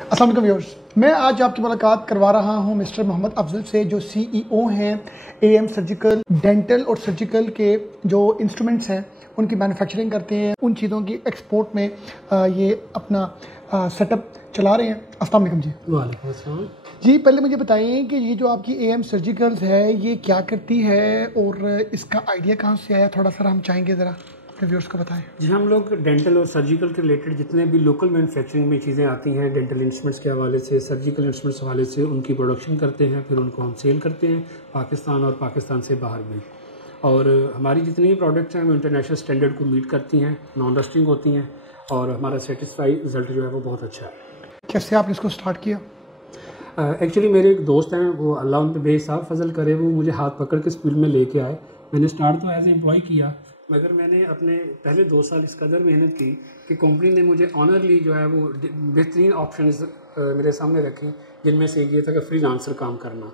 अस्सलाम वालेकुम व्यूअर्स, मैं आज आपकी मुलाकात करवा रहा हूं मिस्टर मोहम्मद अफजल से, जो सीईओ हैं एएम सर्जिकल। डेंटल और सर्जिकल के जो इंस्ट्रूमेंट्स हैं उनकी मैन्युफैक्चरिंग करते हैं, उन चीज़ों की एक्सपोर्ट में ये अपना सेटअप चला रहे हैं। अस्सलाम वालेकुम जी। वालेकुम अस्सलाम जी, पहले मुझे बताइए कि ये जो आपकी एएम सर्जिकल्स है ये क्या करती है और इसका आइडिया कहाँ से आया, थोड़ा सा हम चाहेंगे ज़रा व्यूअर्स को बताएं। जी, हम लोग डेंटल और सर्जिकल के रिलेटेड जितने भी लोकल मैन्युफैक्चरिंग में चीज़ें आती हैं, डेंटल इंस्ट्रूमेंट्स के हवाले से, सर्जिकल इंस्ट्रूमेंट्स के हवाले से, उनकी प्रोडक्शन करते हैं, फिर उनको हम सेल करते हैं पाकिस्तान और पाकिस्तान से बाहर भी। और हमारी जितनी भी प्रोडक्ट्स हैं वो इंटरनेशनल स्टैंडर्ड को मीट करती हैं, नॉन रस्टिंग होती हैं और हमारा सेटिस्फाई रिजल्ट जो है वो बहुत अच्छा है। कैसे आपने इसको स्टार्ट किया? एक्चुअली मेरे एक दोस्त हैं, वो अल्लाह उन पे बेहिसाब फजल करे, वो मुझे हाथ पकड़ के इस फील्ड में लेके आए। मैंने स्टार्ट तो एज ए एम्प्लॉय किया, मगर मैंने अपने पहले 2 साल इस कदर मेहनत की कि कंपनी ने मुझे ऑनरली जो है वो बेहतरीन ऑप्शंस मेरे सामने रखे, जिनमें से ये था कि फ्रीलांसर काम करना।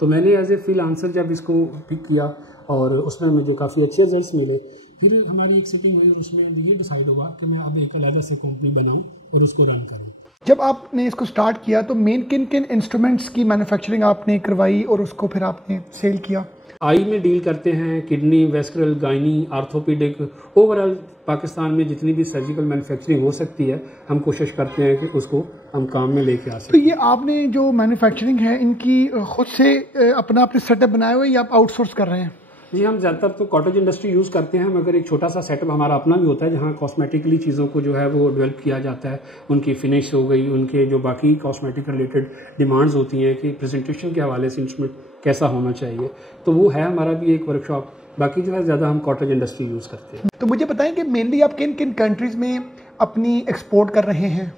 तो मैंने एज ए फ्रीलांसर जब इसको पिक किया और उसमें मुझे काफ़ी अच्छे रिजल्ट्स मिले, फिर हमारी एक सीटिंग हुई और उसमें ये डिसाइड हुआ कि मैं अब एक अलग से कंपनी बनाऊँ और उसको रन करूँ। जब आपने इसको स्टार्ट किया तो मेन किन किन इंस्ट्रूमेंट्स की मैन्युफैक्चरिंग आपने करवाई और उसको फिर आपने सेल किया? आई में डील करते हैं, kidney, vascular, gynae, orthopaedic, overall Pakistan में जितनी भी सर्जिकल मैन्युफैक्चरिंग हो सकती है हम कोशिश करते हैं कि उसको हम काम में लेके आ सकें। तो ये आपने जो मैन्युफैक्चरिंग है इनकी खुद से अपना आपने सेटअप बनाया हुआ है या आप आउटसोर्स कर रहे हैं? जी, हम ज़्यादातर तो कॉटेज इंडस्ट्री यूज़ करते हैं, मगर एक छोटा सा सेटअप हमारा अपना भी होता है जहाँ कॉस्मेटिकली चीज़ों को जो है वो डेवलप किया जाता है। उनकी फिनिश हो गई, उनके जो बाकी कॉस्मेटिक रिलेटेड डिमांड्स होती हैं कि प्रेजेंटेशन के हवाले से इंस्ट्रूमेंट कैसा होना चाहिए, तो वो है हमारा भी एक वर्कशॉप। बाकी जो है ज़्यादा हम कॉटेज इंडस्ट्री यूज़ करते हैं। तो मुझे बताएं कि मेनली आप किन किन कंट्रीज़ में अपनी एक्सपोर्ट कर रहे हैं?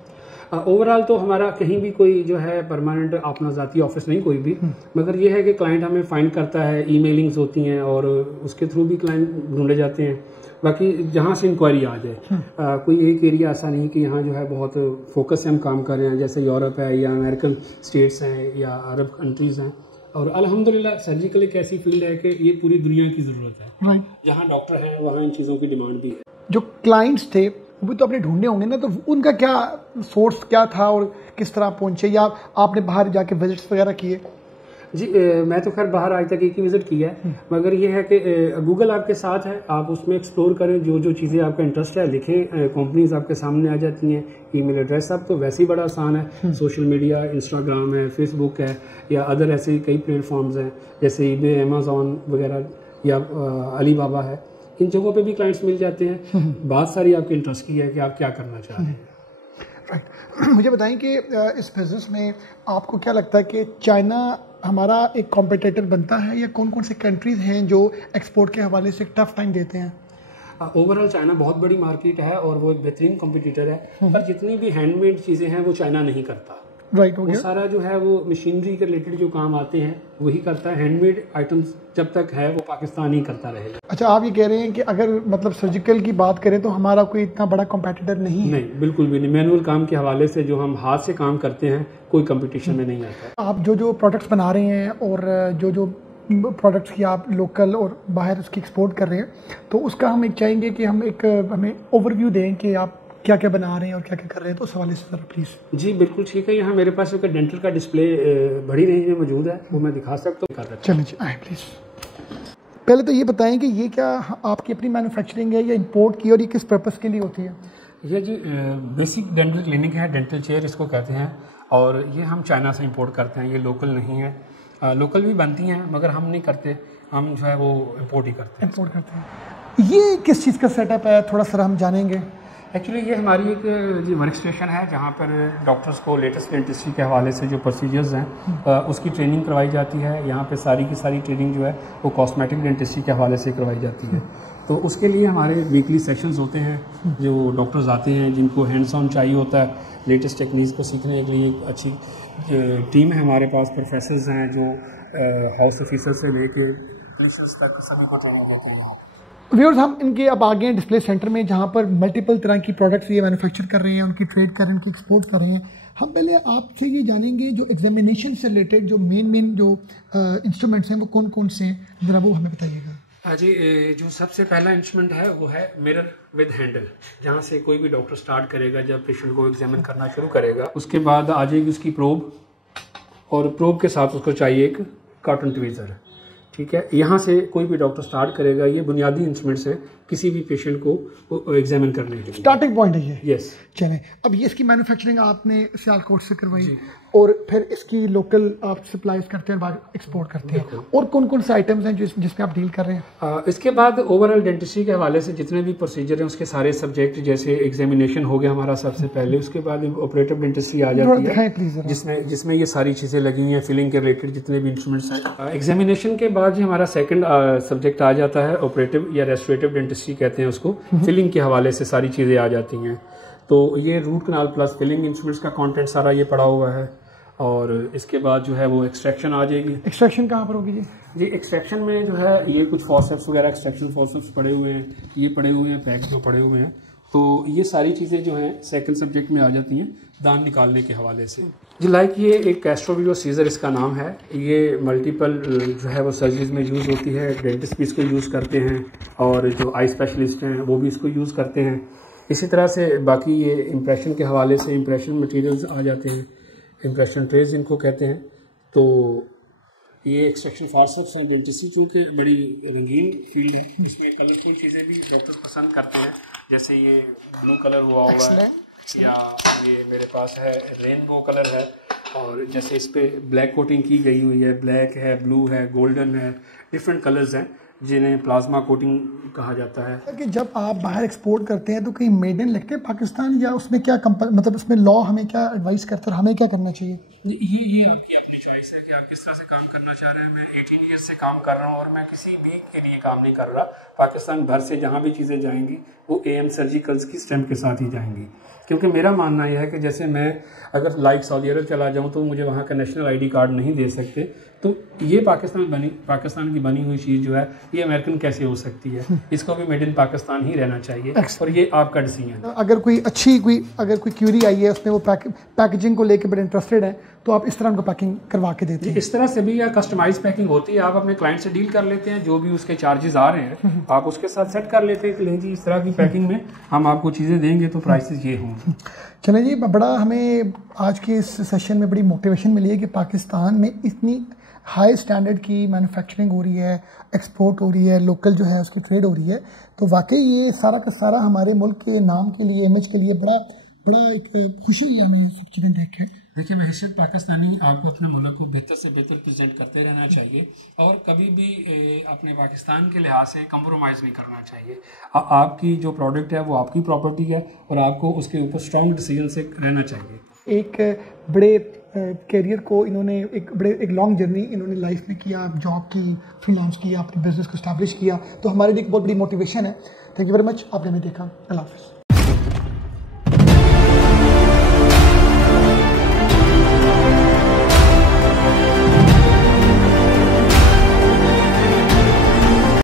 ओवरऑल तो हमारा कहीं भी कोई जो है परमानेंट अपना ज़ाती ऑफिस नहीं कोई भी, मगर ये है कि क्लाइंट हमें फाइंड करता है, ईमेलिंग्स होती हैं और उसके थ्रू भी क्लाइंट ढूंढे जाते हैं। बाकी जहाँ से इंक्वायरी आ जाए, कोई एक एरिया ऐसा नहीं कि यहाँ जो है बहुत फोकस से हम काम कर रहे हैं, जैसे यूरोप है या अमेरिकन स्टेट्स हैं या अरब कंट्रीज़ हैं। और अल्हम्दुलिल्लाह सर्जिकल एक ऐसी फील्ड है कि ये पूरी दुनिया की ज़रूरत है। राइट, जहाँ डॉक्टर हैं वहाँ इन चीज़ों की डिमांड भी है। जो क्लाइंट्स थे वो तो आपने ढूंढे होंगे ना, तो उनका क्या सोर्स क्या था और किस तरह पहुंचे, या आपने बाहर जाके विजिट्स वगैरह किए? जी, मैं तो खैर बाहर आज तक एक ही विज़िट किया है, मगर ये है कि गूगल आपके साथ है, आप उसमें एक्सप्लोर करें, जो जो चीज़ें आपका इंटरेस्ट है लिखें, कंपनीज आपके सामने आ जाती हैं। ईमेल एड्रेस अब तो वैसे ही बड़ा आसान है, सोशल मीडिया, इंस्टाग्राम है, फेसबुक है या अदर ऐसे कई प्लेटफॉर्म्स हैं जैसे ईबे, अमेज़ॉन वगैरह या अली बाबा है, इन जगहों पे भी क्लाइंट्स मिल जाते हैं। बात सारी आपके इंटरेस्ट की है कि आप क्या करना चाह रहे हैं। राइट, मुझे बताएं कि इस बिज़नेस में आपको क्या लगता है कि चाइना हमारा एक कॉम्पिटिटर बनता है, या कौन कौन से कंट्रीज़ हैं जो एक्सपोर्ट के हवाले से टफ टाइम देते हैं? ओवरऑल चाइना बहुत बड़ी मार्केट है और वो एक बेहतरीन कॉम्पिटिटर है, पर जितनी भी हैंडमेड चीज़ें हैं वो चाइना नहीं करता। राइट, हो वो गया। सारा जो है वो मशीनरी के रिलेटेड जो काम आते हैं वही करता है। हैंडमेड आइटम्स जब तक है वो पाकिस्तान ही करता रहेगा। अच्छा, आप ये कह रहे हैं कि अगर मतलब सर्जिकल की बात करें तो हमारा कोई इतना बड़ा कॉम्पिटिटर नहीं है? नहीं, बिल्कुल भी नहीं। मैनुअल काम के हवाले से जो हम हाथ से काम करते हैं कोई कंपटीशन में नहीं आता। आप जो जो प्रोडक्ट्स बना रहे हैं और जो जो प्रोडक्ट्स की आप लोकल और बाहर उसकी एक्सपोर्ट कर रहे हैं, तो उसका हम एक चाहेंगे कि हमें ओवरव्यू दें कि आप क्या क्या बना रहे हैं और क्या क्या कर रहे हैं, तो उस हवाले से ज़रा प्लीज़। जी बिल्कुल ठीक है, यहाँ मेरे पास एक डेंटल का डिस्प्ले बड़ी रेंज में मौजूद है, वो मैं दिखा सकता हूँ। चलिए जी, आए प्लीज़। पहले तो ये बताएं कि ये क्या आपकी अपनी मैन्युफैक्चरिंग है या इंपोर्ट की, और ये किस पर्पज़ के लिए होती है? ये जी बेसिक डेंटल क्लिनिक है, डेंटल चेयर इसको कहते हैं, और ये हम चाइना से इंपोर्ट करते हैं, ये लोकल नहीं है। लोकल भी बनती हैं मगर हम नहीं करते, हम जो है वो इंपोर्ट ही करते हैं। इंपोर्ट करते हैं। ये किस चीज़ का सेटअप है, थोड़ा सा हम जानेंगे। एक्चुअली ये हमारी एक जी वर्क स्टेशन है जहाँ पर डॉक्टर्स को लेटेस्ट डेंटिस्ट्री के हवाले से जो प्रोसीजर्स हैं उसकी ट्रेनिंग करवाई जाती है। यहाँ पे सारी की सारी ट्रेनिंग जो है वो कॉस्मेटिक डेंटिस्ट्री के हवाले से करवाई जाती है। तो उसके लिए हमारे वीकली सेक्शंस होते हैं, जो डॉक्टर्स आते हैं जिनको हैंड्स ऑन चाहिए होता है लेटेस्ट टेक्निक्स को सीखने के लिए। एक अच्छी टीम है हमारे पास, प्रोफेसर्स हैं जो हाउस ऑफिसर से लेके क्लिनिशियंस तक सभी को ट्रेनिंग देते हैं। व्यूअर्स, हम इनके अब आ गए हैं डिस्प्ले सेंटर में, जहाँ पर मल्टीपल तरह की प्रोडक्ट्स ये मैन्युफैक्चर कर रहे हैं, उनकी ट्रेड कर रहे हैं, उनकी एक्सपोर्ट कर रहे हैं। हम पहले आपसे ये जानेंगे जो एग्जामिनेशन से रिलेटेड जो मेन जो इंस्ट्रूमेंट्स हैं वो कौन कौन से हैं, ज़रा वो हमें बताइएगा। हाँ जी, जो सबसे पहला इंस्ट्रूमेंट है वो है मिरर विद हैंडल, जहाँ से कोई भी डॉक्टर स्टार्ट करेगा जब पेशेंट को एग्जामिन करना शुरू करेगा। उसके बाद आ जाएगी उसकी प्रोब, और प्रोब के साथ उसको चाहिए एक कॉटन ट्वीजर। ठीक है, यहाँ से कोई भी डॉक्टर स्टार्ट करेगा। ये बुनियादी इंस्ट्रूमेंट्स हैं किसी भी पेशेंट को एग्जामिन करने के लिए। स्टार्टिंग पॉइंट है ये। यस। चलें, अब ये इसकी मैन्युफैक्चरिंग आपने सियालकोट से करवाई और फिर इसकी लोकल आप सप्लाईज करते हैं, बाहर एक्सपोर्ट करते हैं, और कौन कौन से आइटम्स हैं जिसमें आप डील कर रहे हैं? इसके बाद ओवरऑल डेंटिस्ट्री के हवाले से जितने भी प्रोसीजर हैं उसके सारे सब्जेक्ट, जैसे एग्जामिनेशन हो गया हमारा सबसे पहले, उसके बाद ऑपरेटिव डेंटिस्ट्री आ जाती है जिसमें ये सारी चीज़ें लगी हैं, फिलिंग के रिलेटेड जितने भी इंस्ट्रूमेंट्स हैं। एग्जामिनेशन के बाद जो हमारा सेकंड सब्जेक्ट आ जाता है ऑपरेटिव या रेस्टोरेटिव डेंटिस्ट्री कहते हैं उसको। फिलिंग के हवाले से सारी चीज़ें आ जाती हैं। तो ये root canal plus filling instruments का कंटेंट सारा ये पड़ा हुआ है। और इसके बाद जो है वो एक्सट्रैक्शन आ जाएगी। एक्सट्रैक्शन कहाँ पर होगी जी? जी, एक्सट्रैक्शन में जो है ये कुछ फॉर्सेप्स वगैरह, एक्सट्रैक्शन फॉर्सेप्स पड़े हुए हैं, ये पड़े हुए हैं, पैक जो पड़े हुए हैं। तो ये सारी चीज़ें जो हैं सेकंड सब्जेक्ट में आ जाती हैं दान निकालने के हवाले से। जी, लाइक ये एक कैस्ट्रोविलो सीजर इसका नाम है। ये मल्टीपल जो है वो सर्जरीज में यूज़ होती है। डेंटिस्ट भी इसको यूज़ करते हैं और जो आई स्पेशलिस्ट हैं वो भी इसको यूज़ करते हैं। इसी तरह से बाकी ये इम्प्रेशन के हवाले से इम्प्रेशन मटेरियल्स आ जाते हैं, इम्प्रेशन ट्रेज इनको कहते हैं। तो ये एक्सट्रैक्शन फॉर्सेप्स हैं। डेंटिस्ट्री चूँकि बड़ी रंगीन फील्ड है, इसमें कलरफुल चीज़ें भी डॉक्टर्स पसंद करते हैं, जैसे ये ब्लू कलर हुआ है या ये मेरे पास है रेनबो कलर है, और जैसे इस पर ब्लैक कोटिंग की गई हुई है, ब्लैक है, ब्लू है, गोल्डन है, डिफरेंट कलर्स हैं जिन्हें प्लाज्मा कोटिंग कहा जाता है। कि जब आप बाहर एक्सपोर्ट करते हैं तो कहीं मेड इन लिखते हैं पाकिस्तान, या उसमें क्या मतलब उसमें लॉ हमें क्या एडवाइस करता है, हमें क्या करना चाहिए? ये आपकी अपनी चॉइस है कि आप किस तरह से काम करना चाह रहे हैं। मैं 18 ईयर्स से काम कर रहा हूँ और मैं किसी भी के लिए काम नहीं कर रहा। पाकिस्तान भर से जहाँ भी चीज़ें जाएंगी वो AM सर्जिकल्स की स्टैम्प के साथ ही जाएंगी, क्योंकि मेरा मानना यह है कि जैसे मैं अगर लाइक सऊदी अरब चला जाऊँ तो मुझे वहाँ का नेशनल ID कार्ड नहीं दे सकते, तो ये पाकिस्तान की बनी हुई चीज़ जो है ये अमेरिकन कैसे हो सकती है? इसको भी मेड इन पाकिस्तान ही रहना चाहिए, और ये आपका डिसीजन है। अगर कोई क्यूरी आई है उसमें वो पैकेजिंग को लेकर बड़े इंटरेस्टेड है तो आप इस तरह उनको पैकिंग करवा के देते हैं? इस तरह से भी या कस्टमाइज पैकिंग होती है। आप अपने क्लाइंट से डील कर लेते हैं, जो भी उसके चार्जेस आ रहे हैं आप उसके साथ सेट कर लेते हैं कि जी इस तरह की पैकिंग में हम आपको चीज़ें देंगे तो प्राइसेस ये होंगे। चलें जी, बड़ा हमें आज के इस सेशन में बड़ी मोटिवेशन मिली है कि पाकिस्तान में इतनी हाई स्टैंडर्ड की मैन्युफैक्चरिंग हो रही है, एक्सपोर्ट हो रही है, लोकल जो है उसकी ट्रेड हो रही है। तो वाकई ये सारा का सारा हमारे मुल्क के नाम के लिए, इमेज के लिए बड़ा एक खुशी हुई हमें सब चीज़ें देख के। देखिए, बहैसियत पाकिस्तानी आपको अपने मुल्क को बेहतर से बेहतर प्रेजेंट करते रहना चाहिए और कभी भी अपने पाकिस्तान के लिहाज से कंप्रोमाइज़ नहीं करना चाहिए। आपकी जो प्रोडक्ट है वो आपकी प्रॉपर्टी है और आपको उसके ऊपर स्ट्रॉन्ग डिसीजन से रहना चाहिए। एक बड़े कैरियर को इन्होंने एक लॉन्ग जर्नी इन्होंने लाइफ में किया, जॉब की, फ्रीलांस किया, अपने बिजनेस को इस्टेब्लिश किया, तो हमारे लिए एक बहुत बड़ी मोटिवेशन है। थैंक यू वेरी मच, आपने हमें देखा। अल्लाह हाफ़िज़।